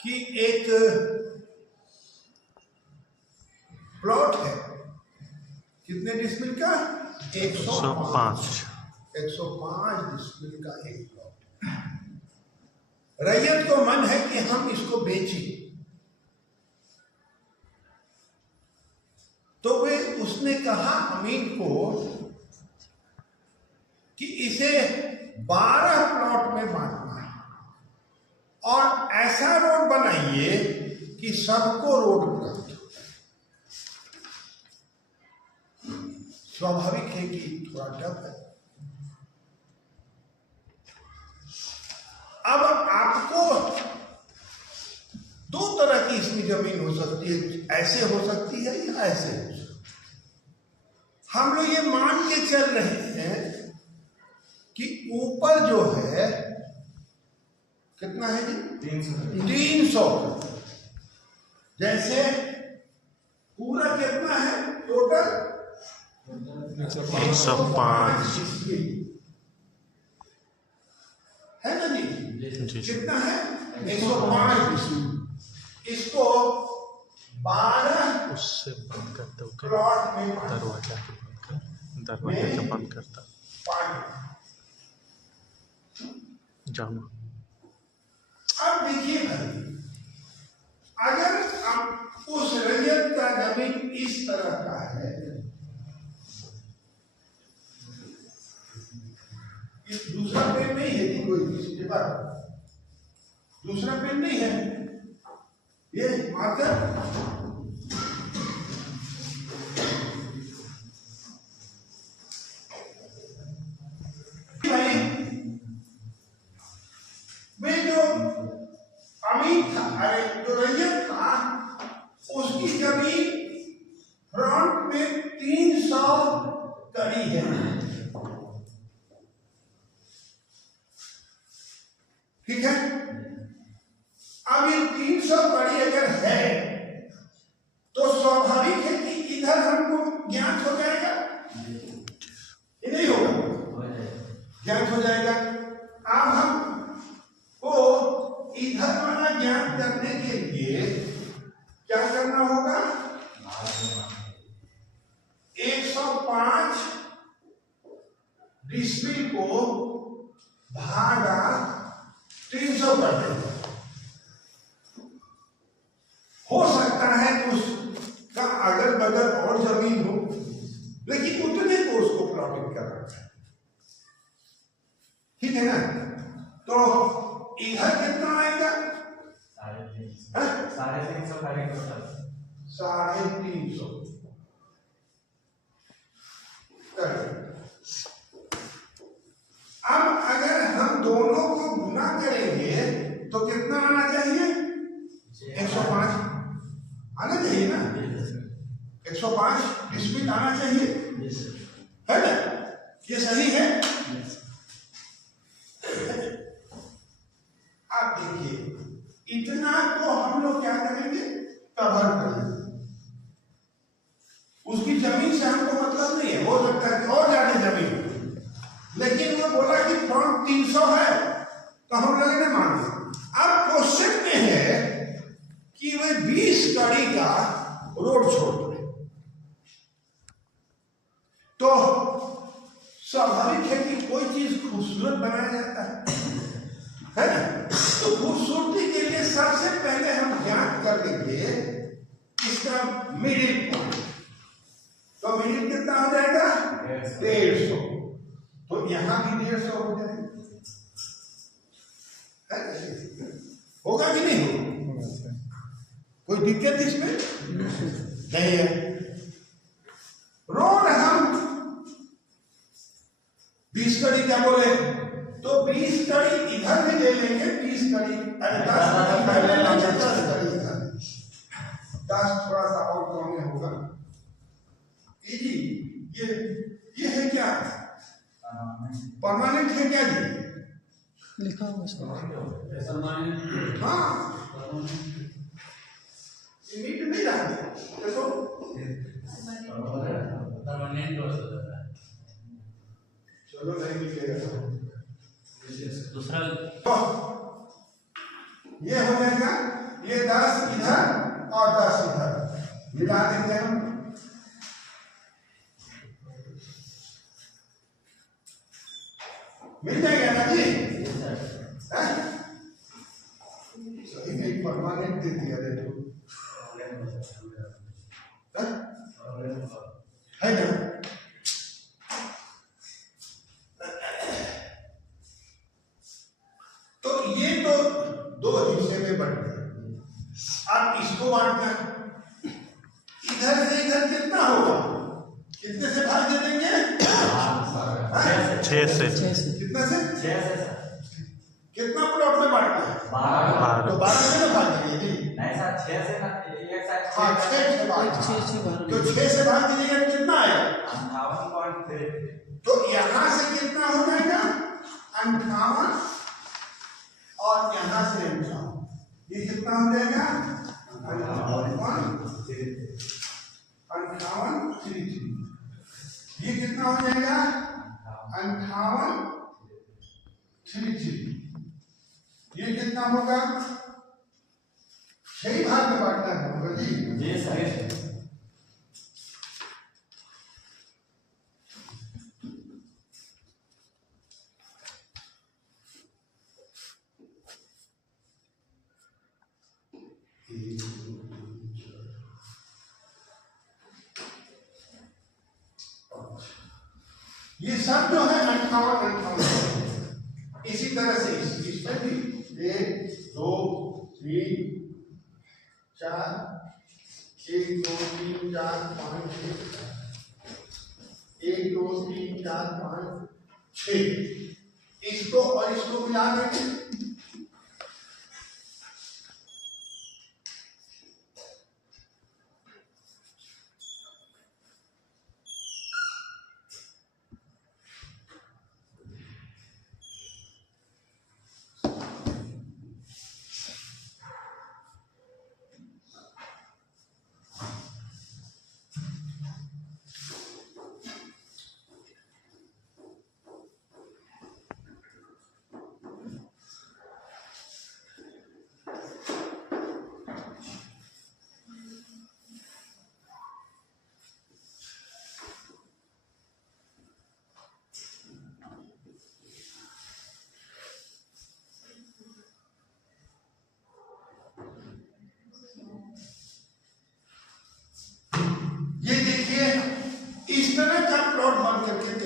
कि एक प्लॉट है, कितने डिसमिल का? 105 डिसमिल का एक प्लॉट। रैयत को मन है कि हम इसको बेचें, तो वे उसने कहा अमीन को कि इसे 12 प्लॉट में बांटना है और ऐसा रोड बनाइए कि सबको रोड प्राप्त हो। स्वाभाविक है कि थोड़ा टफ है। अब आपको दो तरह की इसमें जमीन हो सकती है, ऐसे हो सकती है या ऐसे हो सकती है। हम लोग ये मान के चल रहे हैं कि ऊपर जो है कितना है जी? 300। जैसे पूरा कितना है टोटल? 105 है ना जी? कितना है? 105। इसको 12 उससे बंद करते हो क्या? प्लॉट में दरवाजा के बंद करता जामा। अब देखिए भाई, अगर आप उस रैयत का जमीन इस तरह का है, इस दूसरा पेन नहीं है जी, कोई इसके बाद दूसरा पेन नहीं है, ये मार्कर भाई। वे जो अमीर था, अरे जो रैयत था, उसकी जमीन फ्रंट में 300 कड़ी है। ठीक है। अब ये 300 कड़ी अगर है तो स्वाभाविक है कि इधर हमको ज्ञात हो जाएगा, ये नहीं होगा, ज्ञात हो जाएगा। अब हम को इधर वाला ज्ञात करने के लिए क्या करना होगा? 105 डिसमिल को भागा 300 कर देंगे। हो सकता है उसका अगल बगल और जमीन हो, लेकिन उतने को उसको प्लॉटिंग करना है। ठीक है ना? तो इधर कितना आएगा? 350। अब अगर हम दोनों को गुना करेंगे तो कितना आना चाहिए? 105 आना चाहिए ना? 105 डिसमिल आना चाहिए, है ना? ये सही है। आप देखिए, इतना को हम लोग क्या करेंगे? कवर करेंगे। उसकी जमीन से हमको मतलब नहीं है, हो सकता है कि और ज्यादा जमीन, लेकिन वो बोला कि फ्रंट 300 है तो हम लोगों ने मान लिया। अब क्वेश्चन में है कि वे 20 कड़ी का रोड छोड़ रहे, तो स्वाभाविक है कि कोई चीज खूबसूरत बनाया जाता है ना? तो खूबसूरती के लिए सबसे पहले हम ज्ञात कर देंगे इसका मिडिल पॉइंट। तो मिडिल कितना हो जाएगा? 150। तो यहां भी 150 हो जाएगा, होगा कि नहीं होगा? कोई दिक्कत इसमें नहीं है। रोड हम 20 कड़ी क्या बोले? तो 20 कड़ी इधर भी ले लेंगे, 20 कड़ी, अरे 10 कड़ी पहले लेंगे, 10 कड़ी इधर, 10 थोड़ा सा और कम में होगा। ये है क्या? परमानेंट है क्या जी? लिखा हुआ हाँ, नीट नहीं रहा देखो, चलो नहीं लिखेगा दूसरा तो ये हो जाएगा ये 10 इधर और 10 इधर मिला देते हैं हम। मिल जाएगा ना जी? सही में परमानेंट दे दिया देखो, है ना? तो ये तो दो हिस्से में बट गया। अब इसको बांटना है। इधर से इधर कितना होगा? कितने से भाग दे देंगे? 6 से। कितना से? 6 से। कितना प्लॉट में बांटना है? 12। तो 12 से ना भाग देंगे जी? नहीं सर, 6 से ना, एक साथ 6 से भाग। तो 6 से भाग दीजिएगा तो कितना आएगा? 58.3। तो यहाँ से कितना हो जाएगा? 58 और यहाँ से 58, ये कितना हो जाएगा? 58.33। ये कितना हो जाएगा? 58.33। ये कितना होगा? 6 भाग में बांटना होगा जी? जी सर। ये सब जो है 58। इसी तरह से इसमें भी 1 2 3 4 1 2 3 4 5 6 1 2 3 4 5 6 इसको और इसको मिला देंगे।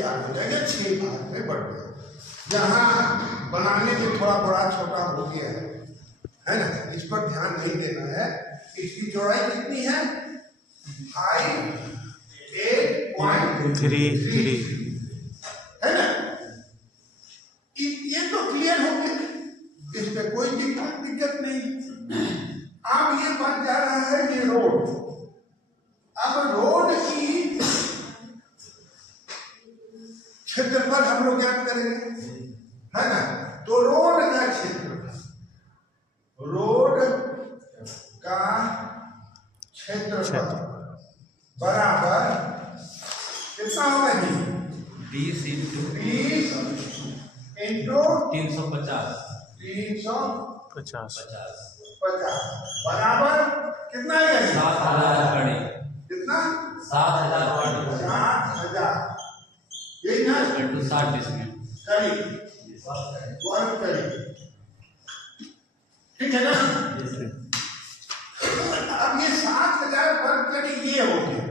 हो जाएगा 6 भाग में बढ़ गया। यहाँ बनाने में थोड़ा बड़ा छोटा हो गया है ना, इस पर ध्यान नहीं देना है। इसकी चौड़ाई कितनी है? 8.33 है ना। ये तो क्लियर हो गया, इसमें कोई दिक्कत नहीं। अब ये बन जा रहा है ये रोड। अब रोड की क्षेत्रफल हम लोग ज्ञात करेंगे, है ना। तो रोड का क्षेत्रफल, रोड का क्षेत्रफल बराबर कितना होगा जी? 20 इंटू 350 बराबर कितना है? 7,000 कड़ी। कितना? 7,000 यही ना, 60 डिसमिल कड़ी वर्ग कड़ी, ठीक है ना। अब ये 7,000 वर्ग कड़ी ये हो गया।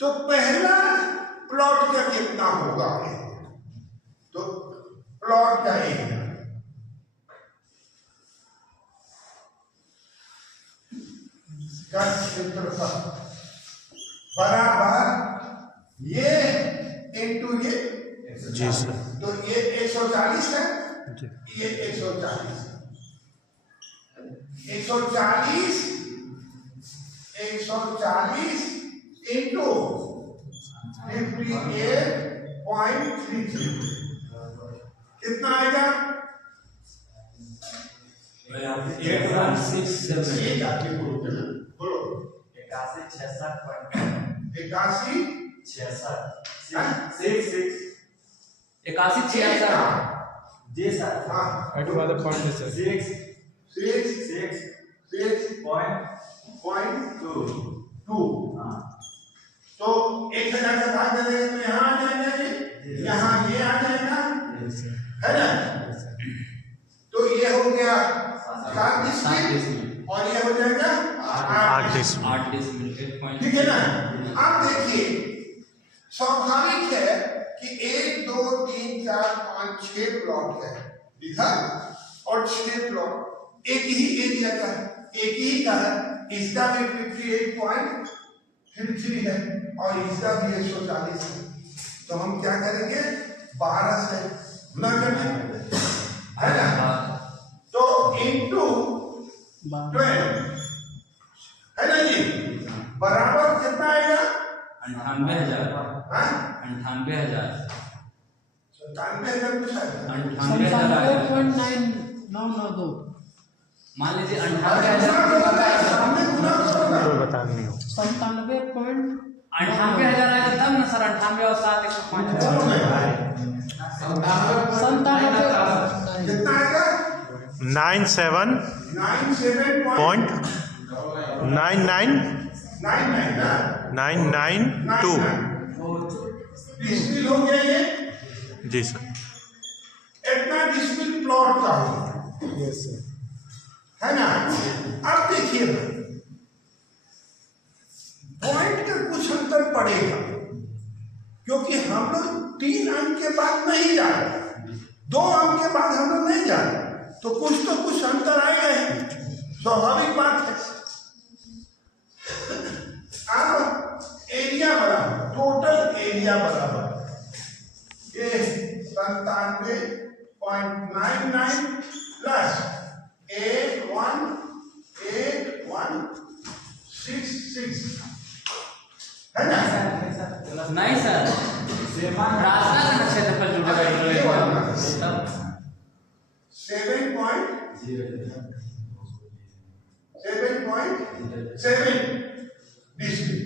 तो पहला प्लॉट का कितना होगा? तो प्लॉट का एरिया का क्षेत्रफल बराबर ये इंटू ये। जी सर। तो ये 140 है, जी। ये 140 इंटू 58.33 कितना आएगा? 81,670 बोलो 81,66 जी सर। हाँ What was the point, sir? 6 6.2 तो 1000 से भाग दे देंगे तो यहाँ आ जाएगा ये, यहाँ ये आ जाएगा, है ना। तो ये हो गया 7 डिस्मिल और ये हो जाएगा 8 डिस्मिल। 8 डिसमिल ठीक है ना। अब देखिए स्वाभाविक है कि 1 2 3 4 5 6 प्लॉट है इधर और 6 प्लॉट एक ही एरिया का है, एक ही का है। इसका भी 58.33 है और इसका भी 140 है। तो हम क्या करेंगे 12 से गुना करेंगे, है ना। तो इंटू 12 है ना जी, बराबर कितना आएगा 98,000 हाँ 98,000 97,000 कुछ आएगा 97.992 मान लीजिए सामने 98,000 गुना करो ना। बता नहीं हो 98,000 आया तब ना सर 98 और 7 105 दोनों में कितना आएगा 97.99 992 डिस्मिल हो गया ये, जी सर। इतना डिस्मिल प्लॉट का होगा, है ना। अब देखिए पॉइंट का कुछ अंतर पड़ेगा क्योंकि हम लोग 3 अंक के बाद नहीं जा रहे, 2 अंक के बाद हम लोग नहीं जा रहे, तो कुछ अंतर आएगा ही, स्वाभाविक बात है। अब एरिया बराबर, टोटल एरिया बराबर ये 97.99 प्लस 8166 है ना। नहीं सर रास्ता का क्षेत्रफल जुड़ेगा 7.7 डिस्मिल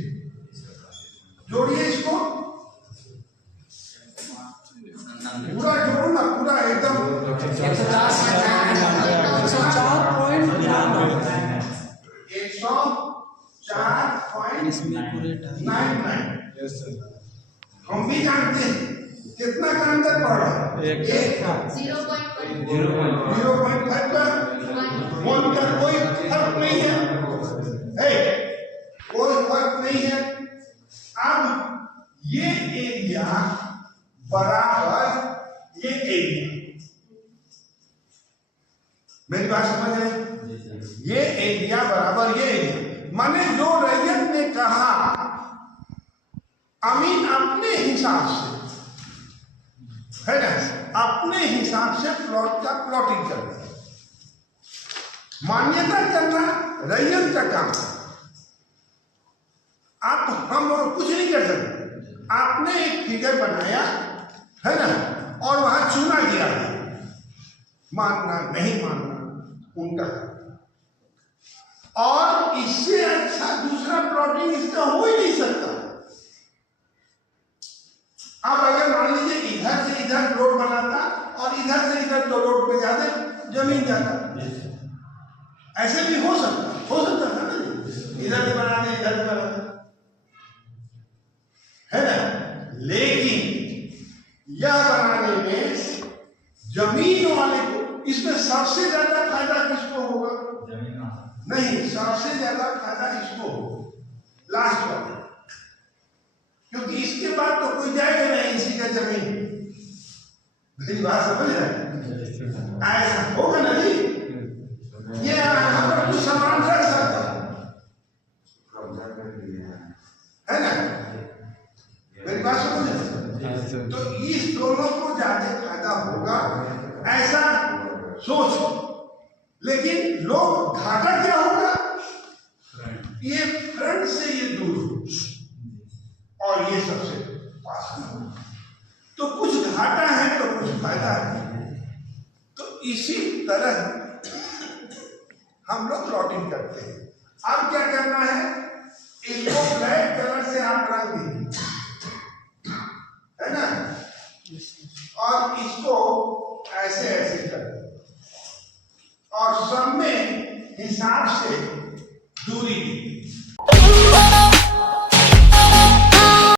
जोड़िए इसको, पूरा जोड़ो ना, पूरा एकदम 104.99। हम भी जानते हैं कितना का अंतर पड़ रहा है, 0.5 का 1 का कोई फर्क नहीं है, कोई फर्क नहीं है। अब ये एरिया बराबर ये एरिया, मेरी बात समझ रहे, ये एरिया बराबर ये एरिया, माने जो रैयत ने कहा अमीन अपने हिसाब से, है ना, अपने हिसाब से प्लॉट का प्लॉटिंग करना, मान्यता करना रैयत का काम। आप हम और कुछ नहीं कर सकते, आपने एक फिगर बनाया है ना और वहां चुना गया, मानना नहीं मानना उनका, और इससे अच्छा दूसरा प्लॉटिंग इसका हो ही नहीं सकता। अब अगर मान लीजिए इधर से इधर रोड बनाता और इधर से इधर तो रोड पे ज्यादा जमीन जाता, ऐसे भी हो सकता था ना, इधर भी बना दे इधर भी बना दे, है ना। लेकिन यह बनाने में जमीन वाले को, इसमें सबसे ज्यादा फायदा किसको होगा, नहीं सबसे ज्यादा फायदा इसको होगा लास्ट वाले, क्योंकि इसके बाद तो कोई जाएगा नहीं इसी का जमीन। मेरी बात समझ रहे, ऐसा होगा ना जी, ये यहाँ पर कुछ सामान रख सकता है ना, मेरी बात समझ रहे। तो इस दोनों को ज्यादा फायदा होगा ऐसा सोच, लेकिन लोग घाटा क्या होगा, ये फ्रंट से ये दूर और ये सबसे पास, तो कुछ घाटा है तो कुछ फायदा है। तो इसी तरह हम लोग प्लॉटिंग करते हैं। अब क्या करना है, इसको ब्लैक कलर से आप रंग दीजिए, है ना, और इसको ऐसे ऐसे कर, और सब में हिसाब से दूरी